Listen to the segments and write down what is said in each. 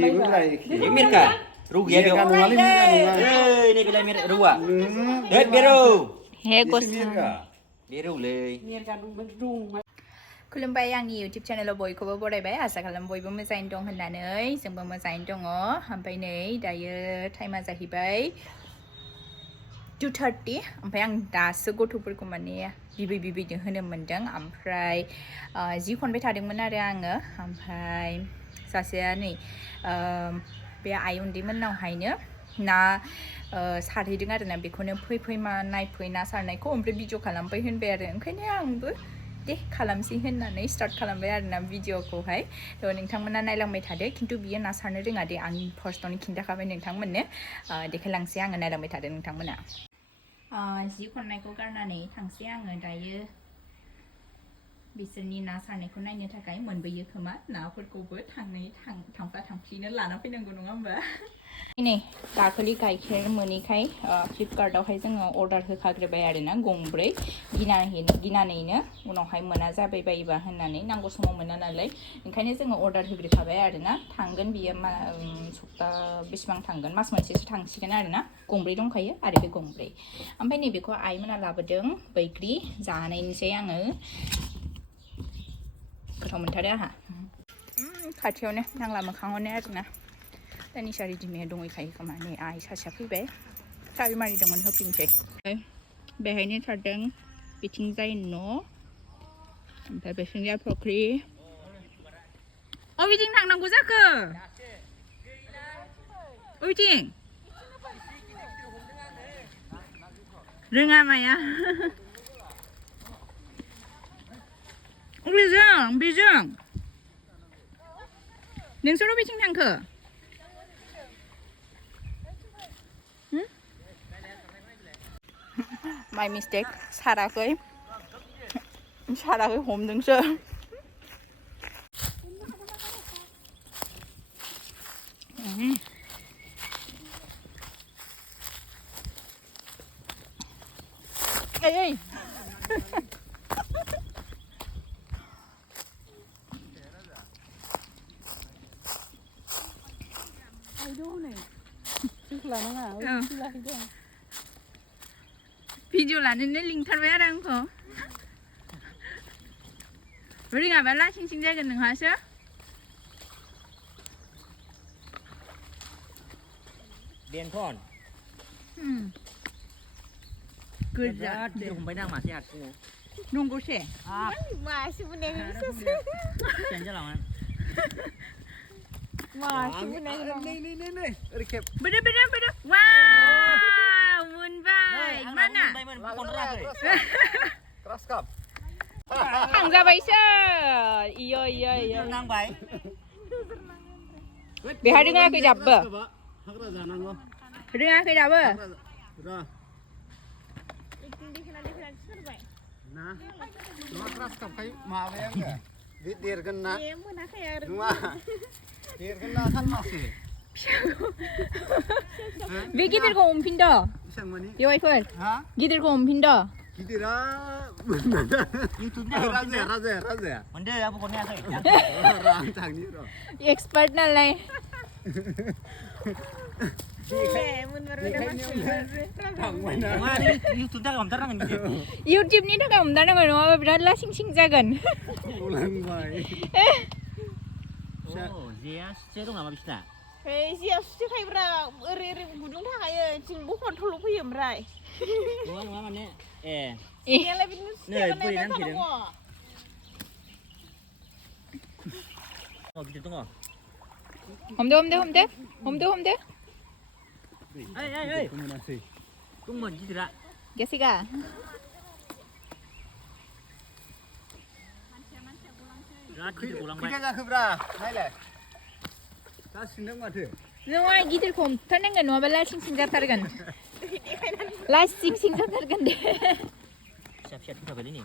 Mirka, rugi ya kau. Ini bila mir ruah. Biru. Hegos. Biru le. खुलुमबाय आंनि YouTube चेनेलाव बयखौबो बरायबाय आसा खालाम बयबो मोजाङैनो दं होननानै जोंबो मोजाङैनो दङ ओमफ्राय नै दायो टाइमा जाहैबाय 2:30 ओमफ्राय आं दासो गथ'फोरखौ माने बिबैजों होनो मोनदों ओमफ्राय जि खनबाय थादोंमोन आरो आङो ओमफ्राय सासेया नै बे आइ उन्दैमोननावहायनो ना सारहैदों आरो ना बेखौनो फै मा नायफै ना सारनायखौ ओमफ्राय भिडिअ खालामफै होनबाय आरो ओंखायनो आंबो दे खालामसै होननानै स्टार्ट खालामबाय आरोना भिडिअखौहाय थ' नोंथांमोना नायलांबाय थादो खिन्थु बियो ना सारनो रोङा दे आं फार्स्टआवनो खिन्थाखाबाय नोंथांमोननो देखायलांसै आङो नायलांबाय थादो नोंथांमोना जि खननायखौ गारनानै थांसै आङो दायो बिसोरनि ना सारनायखौ नायनो थाखाय मोनबोयो खोमा नाफोरखौबो थांफा थांफिनो लाना फैनांगौ नङा होमबा नै दाखालि गाइखेर मोनैखाय फ्लिपकार्टआवहाय जोङो अर्डार होखाग्रोबाय आरोना गंब्रै गिनानैनो उनावहाय मोना जाबाय बायोबा होननानै नांगौ समाव मोना नालाय ओंखायनो जोङो अर्डार होग्रोखाबाय आरोना थांगोन बियो सप्ता बेसेबां थांगोन मास मोनसेसो थांसिगोन आरोना गंब्रै दंखायो आरो बे गंब्रै ओमफ्राय नैबेखौ आइमोना लाबोदों बैग्रि जानायनोसै आङो गोथाव मोनथारो आंहा खाथियावनो नांला मोखाङावनो आरोना दानिसा रेडिमेड दंहैखायो खोमा नै आइ सासेया फैबाय साबि मारिदोंमोन होफिनसै बेहायनो सारदों बिथिंजाय न' ओमफ्राय बेथिंजाय फख्रि अबेथिं थांनांगौ जाखो अबेथिं रोङा माया बेजों नोंसोर अबेथिं थांखो माइ मिस्टेक साराखै हमदोंसो ओइ भिडिअ लानोनो लिंथारबाय आरो आंखौ रोङाबा लासिं सिं जागोन नोंहासो बेनथन गोजा हमबाय ना मासे हारसिं नंगौसे मासे जालांगोन बेदो वाव मोनबाय माना थांजाबायसो इयो नांबाय बेहा रोङाखै दाबो रोङाखै दाबो देरगोन ना सानमासे बे गिदिरखौ हमफिनद' बेवाइफोर गिदिरखौ हमफिनद' गिदिरा राजाया मोनदो आबो खननायाखै एक्सपार्ट नालाय इउटुबनि थाखाय हमथारनांगौ नङाबा बिराद लासिं सिं जागोन जेया सुसे दं नामा बिसिना जेया सुसे खायोब्रा ओरै गुदुं थाखायो थिं बख'नथल' फैयो ओमफ्राय नङा माने जेयालाय बिदिनो सुसे बानायबाय थानांगौ गिदिर दङ हमदो दंमोन गिदिरा गेसिगा खैथा जाखोब्रा नायलाय जासिगोन माथो नङा गिदिरखौ हमथारनांगोन नङाबा लासिं सिं जाथारगोन दे फिसा थैखाबायलै नै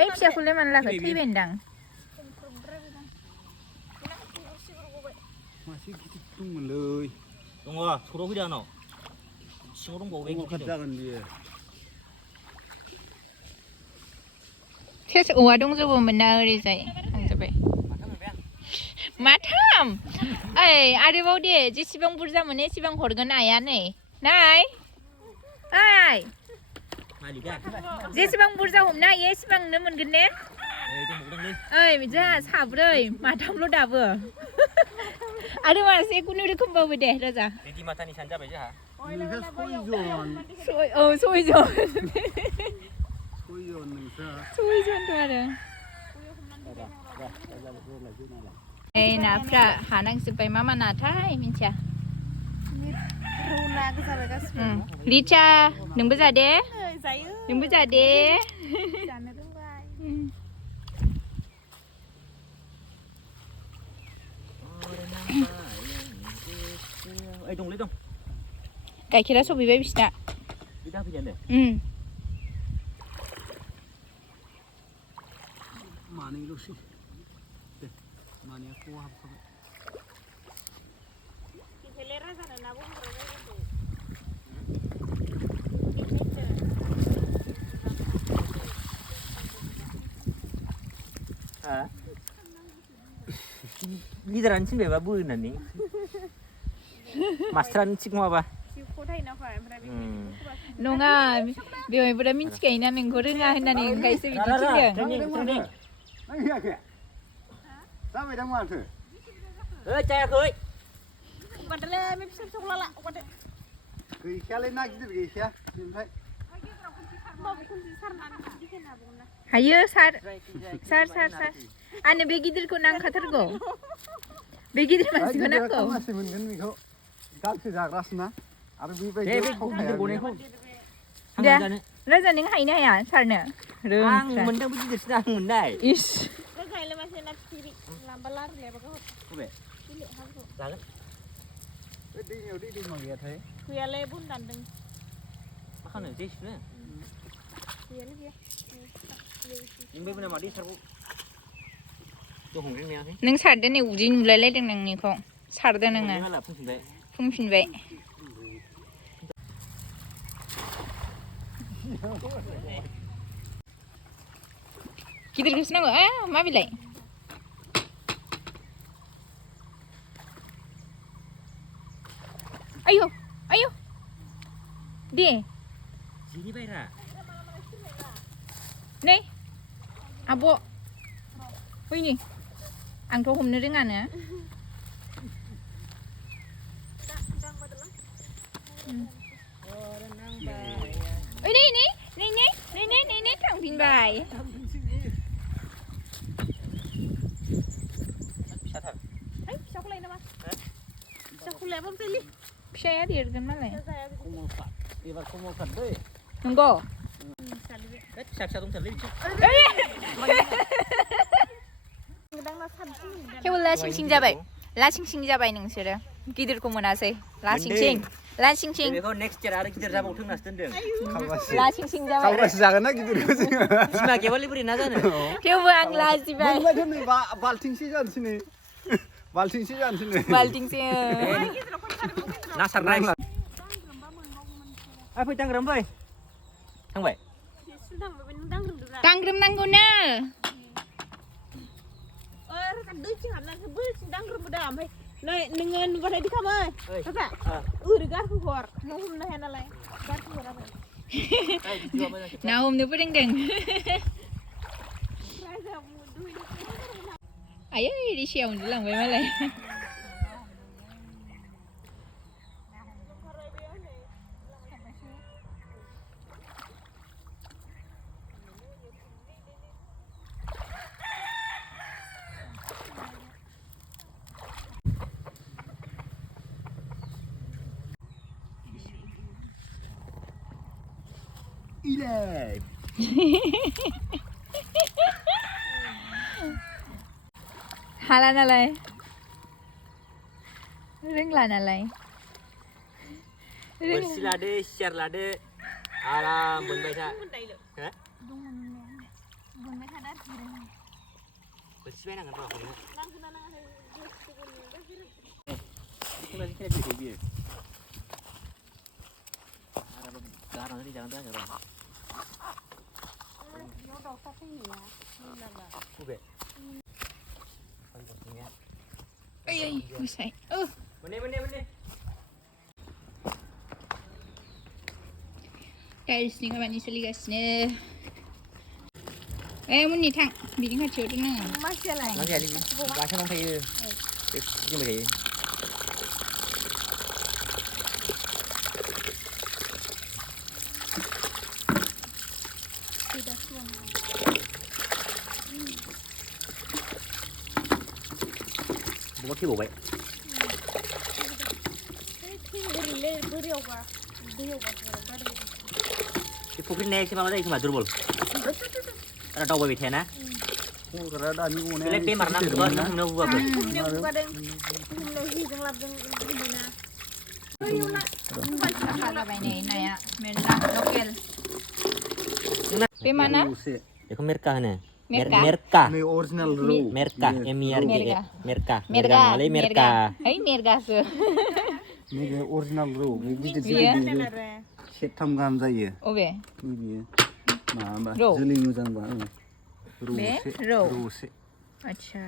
ओइ फिसाखौलाय मानो लाखो थैबायदां मासे गिदिर दंमोनलै दङ सराव फैदो आंनाव सिङाव दंबावो बे गिदिर जागोन बियो सेस औवा दंजोबोमोन ना ओरैजाय थांजोब्बाय माथाम ओइ आरोबाव दे जेसेबां बुरजा मोनो एसेबां हरगोन आइया नै नाय ओइ जेसेबां बुरजा हमनो हायो एसेबांनो मोनगोन ने ओइ जोंहा साब्रै माथामल' दाबो आरो मासे खुनुरुखुमबाबो दे राजा रेडि माथानि सान जाबाय जोंहा सयजनथ' आरो ओइ नाफ्रा हानांजोब्बाय मा नाथाय मिन्थिया रुना गोजाबाय गासिबो रिचा नोंबो जादे जायो नोंबो जादे जानो रोंबाय ओइ दंलै दं गाइखेरा सफैबाय बिसिना बिदा फैयानो मानैल'सै दे मानैया ख'आव हाबखाबाय बेखौलाय राजानो ना बुंहरो जायगाखौ गिदिरानो थिनबायबा बोर होननानै मास्टारानो थिग नङाबा नङा बेवाइफोरा मिन्थिखायोना नोंखौ रोङा होननानै ओंखायसो बिदि थिनदों जाबाय दां माथो जायाखै गैखायालै बे फिसा फिसाखौ लाला गैखायालै ना गिदिर गैखाया बेनिफ्राय हायो सार आंनो बे गिदिरखौ नांखाथारगौ बे गिदिर मानसिखौ नांगौ मानसि मोनगोन बेखौ गांसो जाग्रासोना आरो बेबायदि दे राजा नों हायो ना हाया सारनो आं मोनदों बे गिदिरसिन आं मोननाय इस रोजायले मासे ना फिथिख्रि लांबा लारुलायाबा बबे जागोन बे दैमायाव दै दैमा गैयाथाय गैयालै बन दानदों मा खालामनो जे सुनो गैयालै गैया नोंबो नामा दै सारगौ नों सारदो नै उदै नुलायलायदों नोंनिखौ सारदो नोङो फुंफिनबाय गिदिरखौसो नांगौ मा बिलाइ आयौ आयौ दे जिनि बायरा नै आब' फैनि आंथ' हमनो रोङानो ओइ नै थांफिनबाय फिसाथार फिसाखौ लायो नामा फिसाखौ लायाबाबो जायोलै फिसाया देरगोन मालाय एबार खमावथार दै नंगौ फिसा फिसा दंथारलै थेवबो लासिं जाबाय नोंसोरो गिदिरखौ मोनासै लासिं बेखौ नेक्स्ट इयार आरो गिदिर जाबावथों होननासो दोनदों लासिं जाबाय खालबासो जागोन ना गिदिरखौ जोङो बिमा गैयाबालाय बोरै ना जानो थेवबो आं लाजिबाय नै बाल्थिंसे जानोसै नै ना सारनाय फै दांग्रोम फै थांबाय दांग्रोमनांगौनो दैथिं हाबनानै बोरथिं दांग्रोमबोदा ओमफ्राय नै नोङो नुबाथाय बिदि खालामो राजा ओरै गारखो हर नों हमनो हाया नालाय गारखो हर आरो ना हमनो फोरोंदों आयै रिसायाव उन्दुलांबाय मालाय हाला नालाय रोंला नालाय बोरसि लादो सियार लादो आराम बोनबाय था बोरसि बायनांगोन र' गारनानै जागोन आङो र' बबे 아이, 무사히. Guys, ni các bạn đi xử lý gas nè. Ê, muốn đi thẳng, bị những hạt chiều đó nè. Nó gì đi. Lá cho nó thấy nhưng mà thì có khi bổ vậy. Cái Fokhrini xem vào đây mà durable. Ada tahu bawa bithena. Ada ni Pilih una. pay marna juga nang nang buat. Apa ini? Naya, merah, lokal. Di mana? देखो merka है ना. Merka? Merka. Ni original row. Merka. M-E-R-K. Merka. Merka. Merga. Malay merka. Hai, merga su. Ni original row. गिदिर Biya? गिदिर सेथाम गाहाम जायो Oke. बियो माबा Row. जोलै मोजांबा Be? Row. रौसे Acha.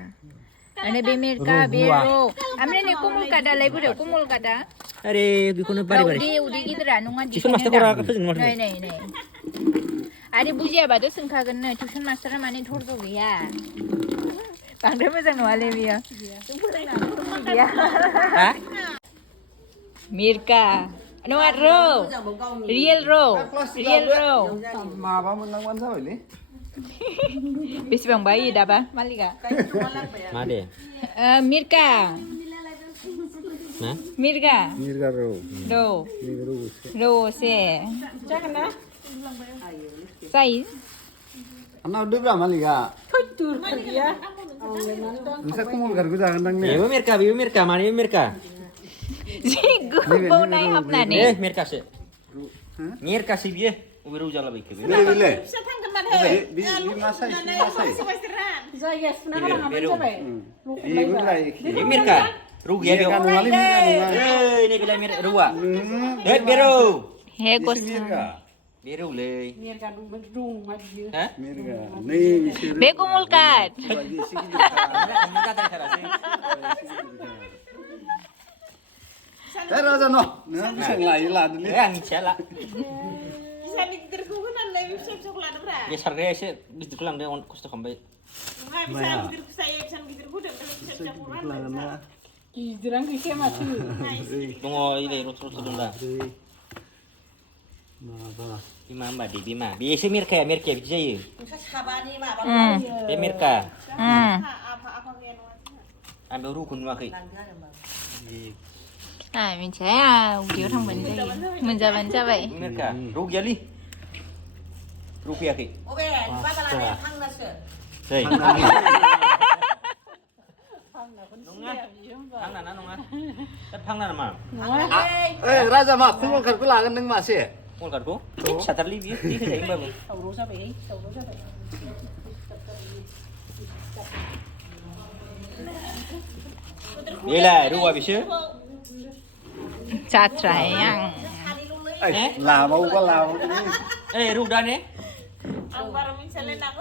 Ini be merka, be row. Amne ni kumul kada lagi bude kumul kada. अरे बिखौनो बारे बारे. Udah gitu dah, nunggu di Tuition master kora apa sih nomor? Nih. Ada bujiabat tu sengkagan nih, tuition master mana thordo ya. Bangde macam nuale dia. Ya. Hah? Mirka. Nunggu row. Real row. Real row. माबा मोनलांबानो जाबायलै Besebaang bayi dah ba? Malika. Made. Mirka. Nah. Mirka. मिरगा रौ Row. नि रौसे Row se. Sai. आना दोब्रा मालिका नोंसा कमल गारखौ जागोनदां ने Bibu merka, mana bibu merka? Jigu bau naik hapna nih. Merka sih. Merka sih biye. Ubiru jala baik. ले Bisa tangkan mana? बि मासाय मासाय Biru. बिबोलाय Bibu merka. Rugi ya biu. नङालै मिरगा नङा Ini bila merka rua. Biru. Hekos. मिरगा Biru le. Hah? मिरगा नै बिसोर Beko mulkat. राजा न नों बेसेबां लायो लादोलै Ang chala. Bisa digitirku kan ada bisa coklat berapa? Ya sarga sih didiku lang deh on kosto kambai. Bisa digitirku saya bisa digitirku dan bisa coklat. Tunggu ini terus dulu. माबा Bima mbak di Bima. Biasa merka bisa ya. Be merka. Apa yang Ambil rukun makai. À, mình sẽ udah thằng mình đây. Mình giờ vậy. Merka. Rugi ali. Rupiah ki. Đây. Nungan. Nungan. Phang na mà. ए राजा मा खुमल खारखौ लागोन नों मासे Mul kat ko. Satar li bi. Di saya imba. Bila ruwa bisa. Chặt trái ăn. लाबाव बा लाबाव Ru dah ni. Ang baru misalnya nak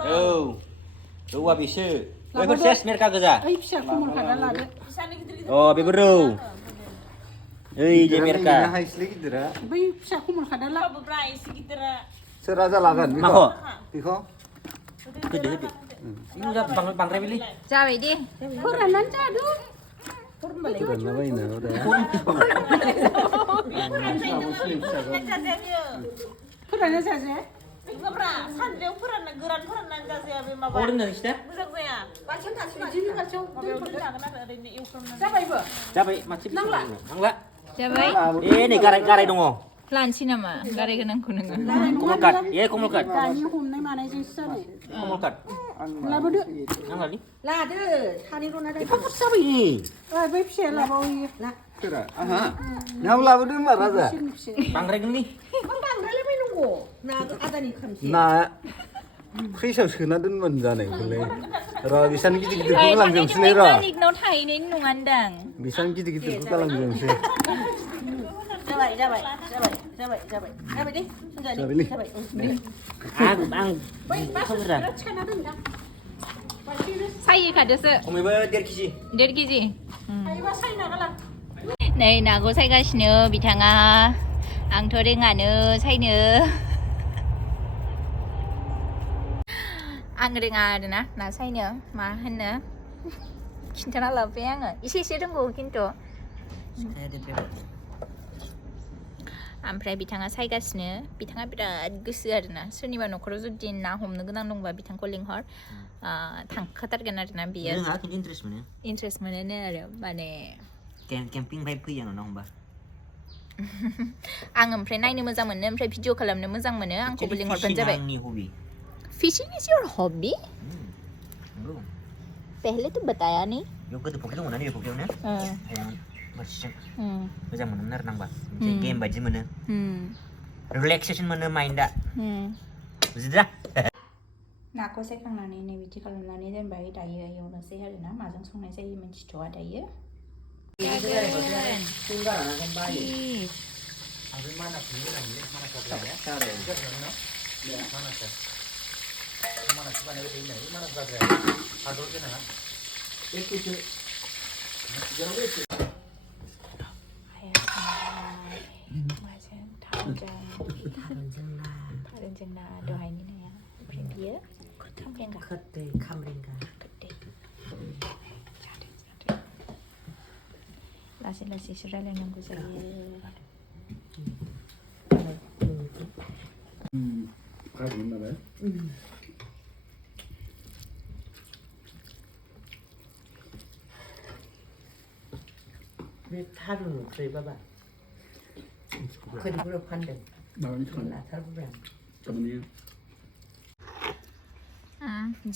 Ruwa bisa. Oi persis merka gaza. bisa digitir Oh, beberu. Je merka. हाइसले गिदिरा apa berai segitu सोर राजा लागोन Mako. बेखौ Gede. Ini udah bang Rebili. Ra vậy đi. फोरानला बायना दा Pernah saja? Enggak pernah. Sandeng pernah, geran pernah saja abi mabak. Oh, ini sih. Besar saya. Macam tak sih? Jadi macam. Mobil jangan ada ini iuran. Siapa ibu? Siapa? Macam Nangla. Nangla. Ra vậy. Ini garai dong. Lan sih nama. Gare kenang kunang. Komulkat. Iya, komulkat. Tanya humna mana jenis ni? Komulkat. Lah bodoh. Nangla ni. Lah ada. Hari rona ada. Apa sabi ni? Ah, baik sih lah bawa. Lah. सोरा आहा नाम लाबोदो होनबा राजा Bang Reg ni. Bang bang, dah lebih nunggu. Nah, ada ni kamsi. ना फ्रिजआव सोना दोनबानो जानायखौलाय र' बिसान गिदिर गिदिरखौ Ay, गालांजोबसैलै र' panik no thai ning nungandang. बिसान गिदिर गिदिरखौ गालांजोबसै Jabai. Jabai deh. जाबायलै Ah, bang. Baik, Không ra. Cakap ada dah. 사이 가졌어. खमैबो 1.5 kg. 1kg. 하이바 사이 나가라. 네, 나고 사이가시नो 비탕아. 앙토랭아는 사이는. 앙랭아르나 나 사이는 마 했네. 괜찮아 라베앙아. 이시 싫은 거 긴또. Saya ada berapa? ओमफ्राय बिथाङा सायगासिनो बिथाङा बिराद गोसो आरोना सोरनिबा न'खराव जुदि ना हमनो गोनां दंबा बिथांखौ लिंहर थांखाथारगोन आरोना बियो Roङा खिन्थु इन्ट्रेस्ट मोनो. इन्ट्रेस्ट मोनोनो आरो माने केम्पिं भाइब फैयो आंनाव ना हमबा. आं ओमफ्राय नायनो मोजां मोनो ओमफ्राय भिडिअ खालामनो मोजां मोनो आंखौबो लिंहरबानो जाबाय. आंनि हबि. Fishing is your hobby? नंगौ. पहले तो बताया नहीं. बेयाव गोदो फुख्रि दंमोन ना नैबे फुख्रियावनो. बोरसिजों मोजां मोनोमोन आरो नांबा मोनसे गेम बायदि मोनो रिलेक्सेसन मोनो माइन्डआ बुजिदों नाखौ सायखांनानै नै बिदि खालामनानै दोनबाय दायो एवनोसै आरोना माजों संनाय जायो मिन्थिथ'आ दायो माजों थारुनजों ना दहायनि नाया ओमफ्राय बियो खामरेंगा खामरेंगा लासै लासैसो रायलायनांगौ जायो 가지는 나라요? 왜 타루는 저희 봐봐. 그리고 판대. 나가니까 나 타루랑. 저번에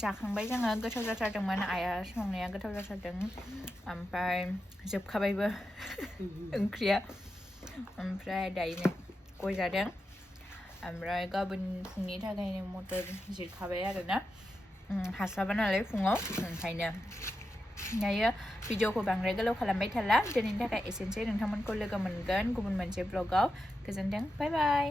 जाखांबाय जोङो गोथाव जाथारदोंमोन आइया संनाया गोथाव जाथारदों ओमफ्राय जोबखाबायबो ओंख्रिया ओमफ्राय दायो गय जादों ओमफ्राय गाबोन फुंनि थाखायनो मटर जिरखाबाय आरोना हास्लाबा नालाय फुङाव ओंखायनो दायो भिडिअखौ बांद्राय गोलाव खालामबाय थाला दिनैनि थाखाय एसेनोसै नोंथांमोनखौ लोगो मोनगोन गुबुन मोनसे ब्लगाव गोजोनथों बाय बाय